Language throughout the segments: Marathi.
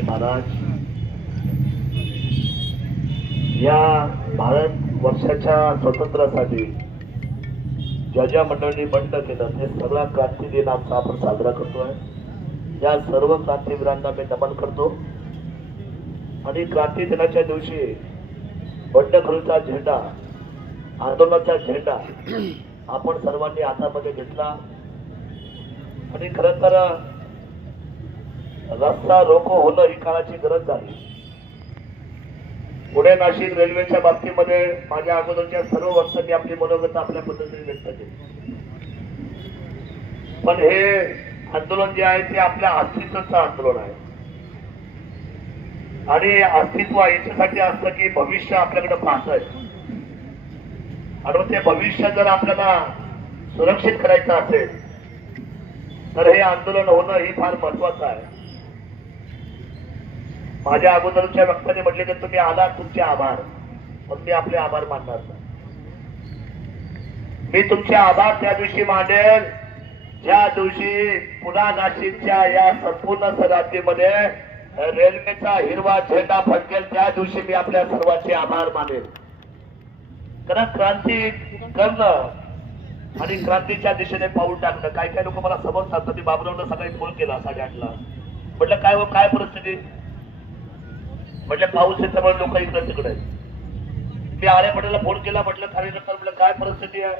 महाराज या भारत वर्षाच्या स्वातंत्र्यासाठी ज्या ज्या मंडळांनी बंड केलं ते सगळा क्रांती दिन आमचा आपण साजरा करतोय. या सर्व क्रांतीवीरांना मी नमन करतो. आणि क्रांती दिनाच्या दिवशी बंडखोरीचा झेंडा, आंदोलनाचा झेंडा आपण सर्वांनी हातामध्ये घेतला. आणि खरं तर रस्ता रोको होणं ही काळाची गरज झाली. पुणे नाशिक रेल्वेच्या बाबतीमध्ये माझ्या अगोदरच्या सर्व वर्षांनी आपली मनोगत आपल्या पद्धतीने व्यक्त केली. पण हे आंदोलन जे आहे ते आपल्या अस्तित्वाचं आंदोलन आहे. आणि अस्तित्व याच्यासाठी असतं की भविष्य आपल्याकडे पाहतंय. आणि ते भविष्य जर आपल्याला सुरक्षित करायचं असेल तर हे आंदोलन होणं ही फार महत्वाचं आहे. माझ्या अगोदरच्या वक्त्याने म्हटले की तुम्ही आला, तुमचे आभार. पण मी आपले आभार मानणार नाही. मी तुमचे आभार त्या दिवशी मानेल ज्या दिवशी पुन्हा नाशिकच्या या संपूर्ण सरहद्दीमध्ये रेल्वेचा हिरवा झेंडा फडकेल. त्या दिवशी मी आपल्या सर्वांचे आभार मानेल. कारण क्रांती करणं आणि क्रांतीच्या दिशेने पाऊल टाकणं. काही काही लोक मला समोर सांगतात. मी बाबरावला सकाळी फोन केला 8:30ला. म्हटलं काय हो, काय परिस्थिती? म्हटलं पाऊस येल्यामुळे लोक इकडे तिकडे. मी आले पटेलला फोन केला. म्हटलं कार्यकर्ता, म्हटलं काय परिस्थिती आहे?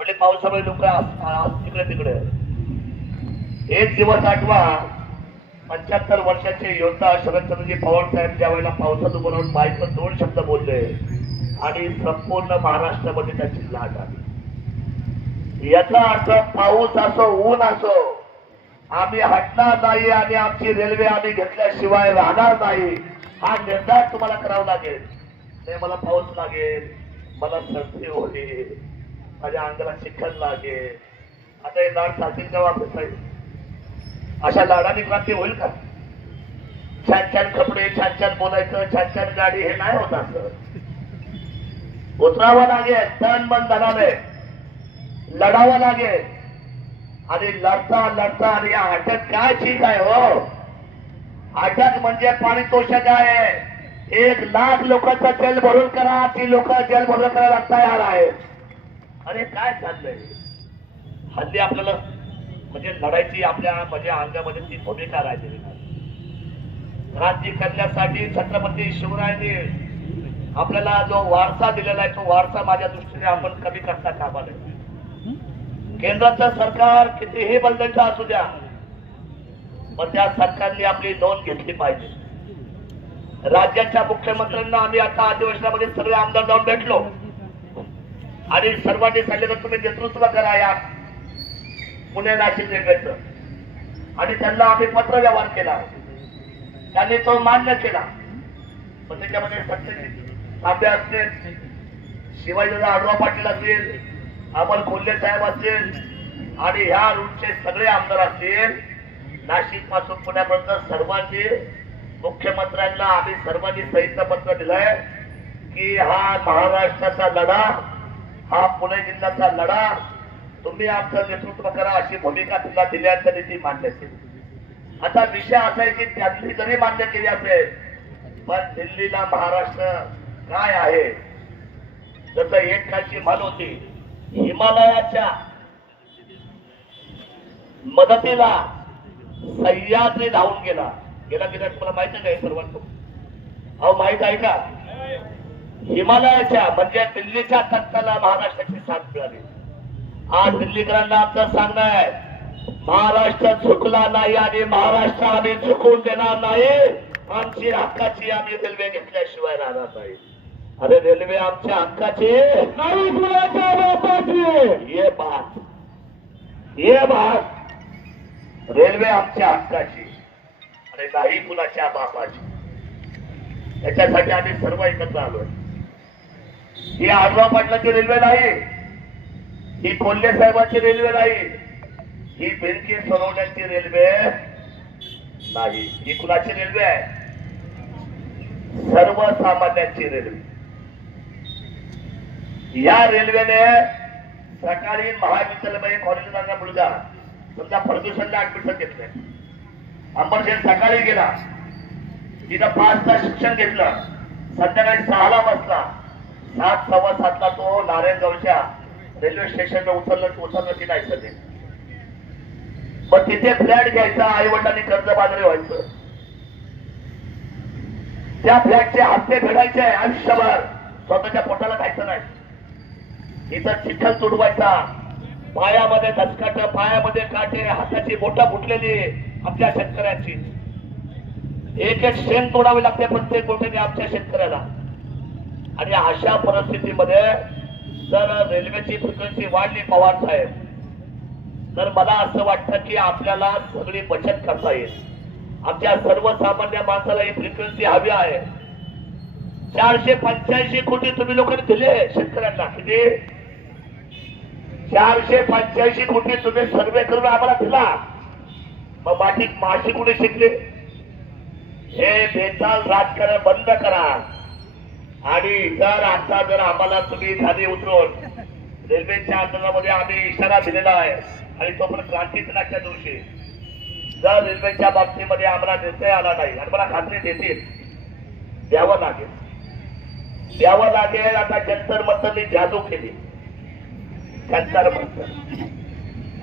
म्हटले पावसामुळे लोक तिकडे तिकडे. एक दिवस आठवा, 75 वर्षाचे योद्धा शरदचंद्रजी पवार साहेब ज्या वेळेला पावसात उभं राहून बाईकवर 2 शब्द बोलले आणि संपूर्ण महाराष्ट्रामध्ये त्याची लाट आली. याचा अर्थ पाऊस असो ऊन असो आम्ही हटणार नाही आणि आमची रेल्वे आम्ही घेतल्याशिवाय राहणार नाही. हा निर्धार तुम्हाला करावा लागेल. नाही मला पाऊस लागेल, मला सर्दी होईल, माझ्या अंगाला चिखल लागेल. आता हे लाड चालतील का वापस नाही? अशा लाडाने क्रांती होईल का? छान छान कपडे, छान छान बोलायचं, छान छान गाडी, हे नाही होत. असं उतरावं लागेल, तन मन धनाने लढावं लागेल. आणि लढता लढता आणि या अटक काय ठीक आहे हो. अटक म्हणजे पारितोषिक आहे. 1 लाख लोकांचा जेल भरून करा, ती लोक जेल भरून करायला तयार आहेत. अरे काय चाललंय? हल्ली आपल्याला म्हणजे लढायची आपल्या म्हणजे अंगामध्ये ती भूमिका राहिलेली नाही. क्रांती करण्यासाठी छत्रपती शिवरायांनी आपल्याला जो वारसा दिलेला आहे तो वारसा माझ्या दृष्टीने आपण कमी करता कामा नये. केंद्राचं सरकार कितीही बदलायचं असू द्या, पण त्या सरकारने आपली नोंद घेतली पाहिजे. राज्याच्या मुख्यमंत्र्यांना आम्ही आता अधिवेशनामध्ये सगळे आमदार जाऊन भेटलो आणि सर्वांनी सांगितलं तुम्ही नेतृत्व करा या पुणे नाशिक रेल्वेचं. आणि त्यांना आम्ही पत्र व्यवहार केला, त्यांनी तो मान्य केला. पण त्याच्यामध्ये सत्यजित तांबे असतील, शिवाजीराव आढाव पाटील असतील, अमल कोल्हे साहेब असतील आणि ह्या रूटचे सगळे आमदार असतील, नाशिक पासून पुण्यापर्यंत सर्वांनी मुख्यमंत्र्यांना आम्ही सर्वांनी संयुक्त पत्र दिलंय की हा महाराष्ट्राचा लढा, हा पुणे जिल्ह्याचा लढा, तुम्ही आमचं नेतृत्व करा अशी भूमिका तुला दिल्यानंतर ती मान्य केली. आता विषय असा आहे की त्यांनी जरी मान्य केली असेल पण दिल्लीला महाराष्ट्र काय आहे. जसं एक कालची म्हण होती, हिमालयाच्या मदतीला सह्याद्री धावून गेला. गेला तुम्हाला माहिती आहे सर्वांना? अहो माहित आहे का? हिमालयाच्या म्हणजे दिल्लीच्या तख्ताला महाराष्ट्राची साथ मिळाली. आज दिल्लीकरांना आमचं सांगणं आहे, महाराष्ट्र झुकला नाही आणि महाराष्ट्र आम्ही झुकून देणार नाही. आमची हक्काची आम्ही रेल्वे घेतल्याशिवाय राहणार नाही. अरे रेल्वे आमच्या हक्काची नाही, कुणाच्या बापाची. ये बात रेल्वे आमच्या हक्काची आणि नाही कुणाच्या बापाची. त्याच्यासाठी आम्ही सर्व एकत्र आलोय. ही आढाव पाटलाची रेल्वे नाही, ही कोल्हे साहेबांची रेल्वे नाही, ही भिरकी सोनवण्याची रेल्वे नाही. ही कुणाची रेल्वे आहे? सर्वसामान्यांची रेल्वे. या रेल्वेने सकाळी महाविद्यालय कॉलेजला जाणारा मुलगा समजा फर्ग्युसनला ऍडमिशन घेतलंय, अंबरशेठ सकाळी गेला, तिथं 5ला शिक्षण घेतलं, संध्याकाळी 6ला बसला, 7 सव्वा 7ला तो नारायणगावच्या रेल्वे स्टेशनला उतरलं की नाही सध्या. मग तिथे फ्लॅट घ्यायचा, आई वडिलांनी कर्जबाजारी व्हायचं, त्या फ्लॅटचे हप्ते फेडायचे आयुष्यभर, स्वतःच्या पोटाला खायचं नाही. इथं चिखल तुडवायचा, पायामध्ये दचकाट, पायामध्ये काटे, हाताची बोटं फुटलेली आमच्या शेतकऱ्यांची. एक एक शेण तोडावे लागते प्रत्येक गोष्टीने आमच्या शेतकऱ्याला. आणि अशा परिस्थितीमध्ये जर रेल्वेची फ्रिक्वेन्सी वाढली पवार साहेब, तर मला असं वाटतं की आपल्याला सगळी बचत करता येईल. आमच्या सर्वसामान्य माणसाला ही फ्रिक्वेन्सी हवी आहे. 485 कोटी तुम्ही लोकांनी दिले शेतकऱ्यांना. किती? 485 कोटी तुम्ही सर्वे करून आम्हाला दिला. मग बाकी माशी कुठे शिकले? हे बेताल राजकारण बंद करा. आणि जर आता जर आम्हाला तुम्ही खाली उतरून रेल्वेच्या आंदोलनामध्ये आम्ही इशारा दिलेला आहे, आणि तो पण क्रांती दिनाच्या दिवशी जर रेल्वेच्या बाबतीमध्ये आम्हाला निर्णय आला नाही, आणि मला खात्री देतील, द्यावं लागेल. आता जंतर मंतरनी जादू केली. जंतर मंतर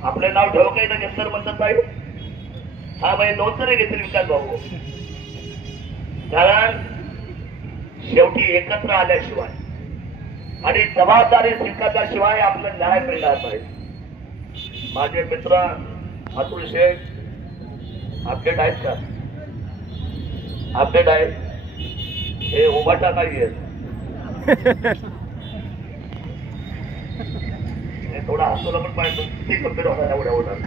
आपले नाव ठेवू काही ना जंतर मंतर साहेब. हा बाई 2 तरी घेतील विकास भाऊ. कारण शेवटी एकत्र आल्याशिवाय आणि जबाबदारी स्वीकारल्याशिवाय आपलं न्याय मिळणार नाही. माझे मित्र अतुल शेठ अपडेट आहेत का? अपडेट आहेत. हे उभाटा नाही आहे. थोडा हसवलं पण पाहिजे. किती कम्प्लीट होणार एवढ्या होणार.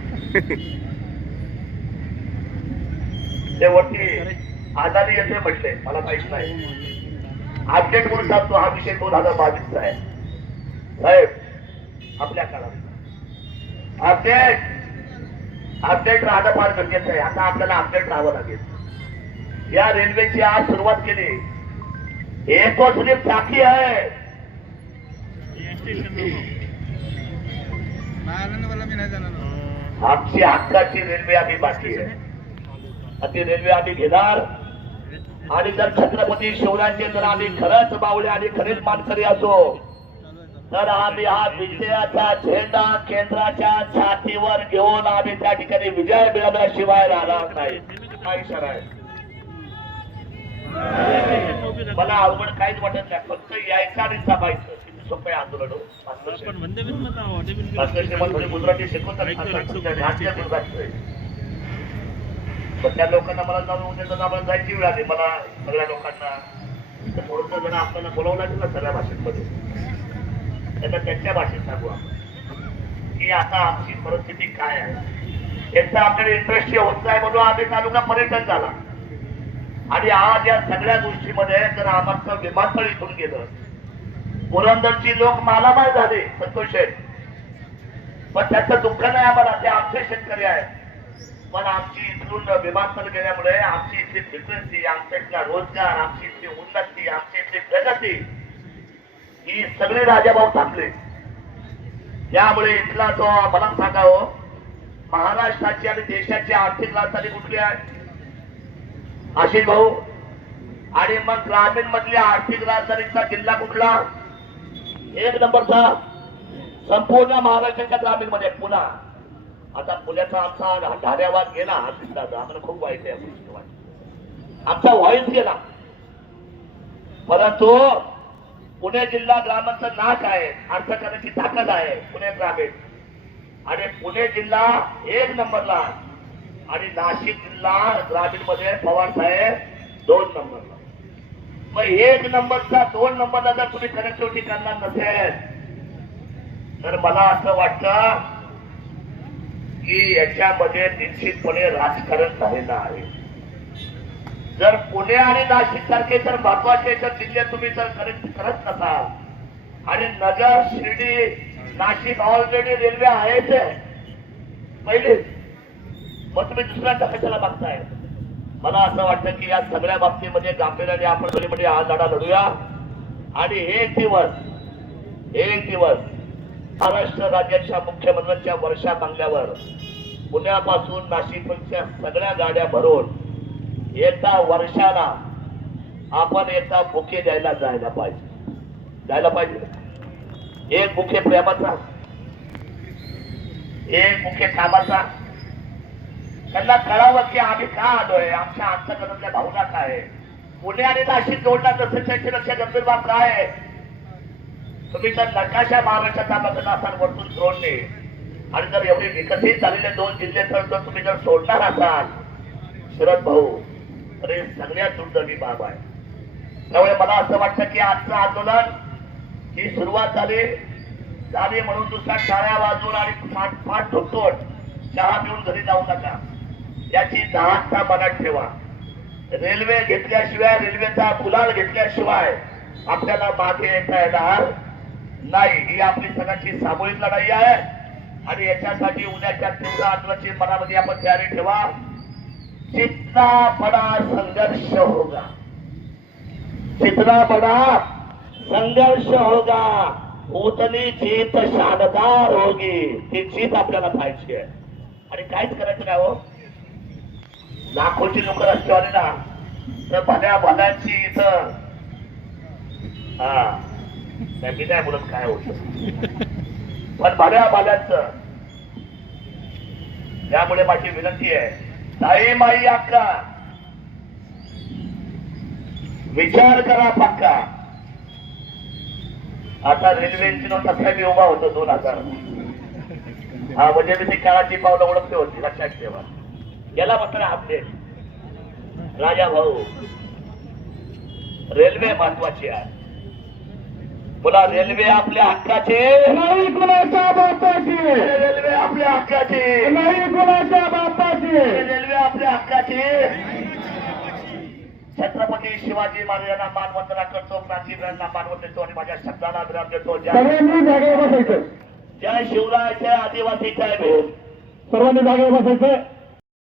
ते वरती आजारी येते म्हटले, मला काहीच नाही. अपडेट म्हणून सांगतो, हा विषय 2022चा आहे साहेब. आपल्या काळात अपडेट राहणं फार गरजेचं आहे. आता आपल्याला अपडेट राहावं लागेल. या रेल्वेची आज सुरुवात केली. एक तो सिर्फ साखी आहे. आमची हक्काची रेल्वे आम्ही बाकी आहे. ती रेल्वे आम्ही घेणार. आणि जर छत्रपती शिवरायांचे जर आम्ही खरंच बावळे आणि खरेच मानकरी असो, तर आम्ही हा विजयाचा झेंडा केंद्राच्या छातीवर घेऊन आम्ही त्या ठिकाणी विजय मिळवल्याशिवाय राहणार नाही. हा इशारा आहे. मला अवघड काहीच वाटत नाही. फक्त यायचं आणि जमायचं. किती सोपं आहे आंदोलन. गुजराती शिकवतात. पण त्या लोकांना मला जाऊन उद्या आम्हाला जायची वेळ आली. मला सगळ्या लोकांना थोडंसं जरा आपल्याला बोलावं लागेल ना सगळ्या भाषेमध्ये. त्यांना त्यांच्या भाषेत सांगू आपण की आता आमची परिस्थिती काय आहे. याचा आपल्याला इंटरेस्ट होत नाही म्हणून आम्ही तालुका पर्यटन झाला. आणि आज या सगळ्या गोष्टीमध्ये जर आम्हाला विमानतळ इथून गेलं, पुरंदरची लोक मालामाल झाले संतोष आहेत. पण त्याचं दुःख नाही आम्हाला. ते आमचे शेतकरी आहेत. पण आमची इथून विमानतळ गेल्यामुळे आमची इथली फ्रिक्वेन्सी, आमच्या इथला रोजगार, आमची इथली उन्नती, आमची इथली प्रगती ही सगळे राजाभाऊ थांबले. त्यामुळे इथला तो मला सांगावं, महाराष्ट्राची आणि देशाची आर्थिक राजधानी कुठली आहे? आशिष भाऊ. आणि मग ग्रामीण मधल्या आर्थिक राजधानीचा जिल्हा कुठला? 1 नंबरचा संपूर्ण महाराष्ट्राच्या ग्रामीण मध्ये पुणा. आता पुण्याचा आमचा धाड्यावाद गेला. आम्हाला खूप वाईट आहे. आमचा व्हॉइस गेला. परंतु पुणे जिल्हा ग्रामांचं नाक आहे, अर्थकारणाची ताकद आहे पुणे ग्रामीण. आणि पुणे जिल्हा 1 नंबरला आणि नाशिक जिल्हा ग्रामीण मध्ये पवार साहेब 2 नंबरला. मग 1 नंबरचा 2 नंबरला जर तुम्ही कनेक्टिव्हिटी करणार नसेल, तर मला असं वाटतं की याच्यामध्ये निश्चितपणे राजकारण झालेलं आहे. जर पुणे आणि नाशिक सारखे जर महत्वाचे जर जिल्हे तुम्ही जर करत नसाल, आणि नगर, शिर्डी, नाशिक ऑलरेडी रेल्वे आहेच पहिले, मग तुम्ही दुसऱ्यांचा कशाला मागताय? मला असं वाटतं की या सगळ्या बाबतीमध्ये गांभीर्याने आपण दोन्हीमध्ये हा लढा लढूया. आणि एक दिवस महाराष्ट्र राज्याच्या मुख्यमंत्र्यांच्या वर्षा बंगल्यावर पुण्यापासून नाशिकच्या सगळ्या गाड्या भरून एका वर्षाला आपण एकदा बुके द्यायला जायला पाहिजे. एक बुके प्रेमाचा, एक बुके कामाचा. त्यांना कळावं की आम्ही का आलोय, आमच्या अंतर्गतातल्या भावना काय आहे. पुणे आणि नाशिक जोडला तसं त्यांची लक्ष गंभीरबाब काय आहे. तुम्ही तर नकाशा महाराष्ट्राचा बघत असाल वरतून ड्रोनने, आणि जर एवढे विकसित झालेले 2 जिल्हे तर तुम्ही जर सोडणार असाल शरद भाऊ, तर हे सगळ्यात दुर्दैवी बाब आहे. त्यामुळे मला असं वाटतं की आजचं आंदोलन ही सुरुवात झाली म्हणून दुसरा टाळ्या वाजवून आणि पाठ ठोकतोड चहा पिऊन घरी जाऊ नका, याची दहाता मनात ठेवा. रेल्वे घेतल्याशिवाय, रेल्वेचा गुलाल घेतल्याशिवाय आपल्याला मागे येता येणार नाही. ही आपली सगळ्यांची सामूहिक लढाई आहे आणि याच्यासाठी उद्याच्या तीव्र आंदोलनाची मनामध्ये आपण तयारी ठेवा. जितना बड़ा संघर्ष होगा, जितना बड़ा संघर्ष होगा उतनी जीत शानदार होगी. ती जीत आपल्याला पाहिजे आणि काहीच करायचं नाही हो. लाखोची लोक रस्त्यावर ना, तर भल्या भल्यांची इथं मी नाही बोलत काय होत, पण भल्या भल्यांचं. त्यामुळे माझी विनंती आहे, ताई माई अक्का विचार करा पक्का. आता रेल्वेची नोट तसा मी उभा होतो 2000. म्हणजे मी ती काळाची पावलं ओळखली होती, लक्षात ठेवा. याला म्हटलं अपडेट. राजा भाऊ, रेल्वे महत्वाची आहे. बोला, रेल्वे आपल्या हक्काची नाही कुणाच्या बापाची, रेल्वे आपल्या हक्काची नाही कुणाच्या बापाची, रेल्वे आपल्या हक्काची. छत्रपती शिवाजी महाराजांना मानवंदना करतो, क्रांतिवीरांना मानवत देतो आणि माझ्या शब्दाला विराम देतो. सर्वांनी जागेवर बसायचं, जय शिवराय, जय आदिवासी, जय भीम. सर्वांनी जागेवर बसायचं.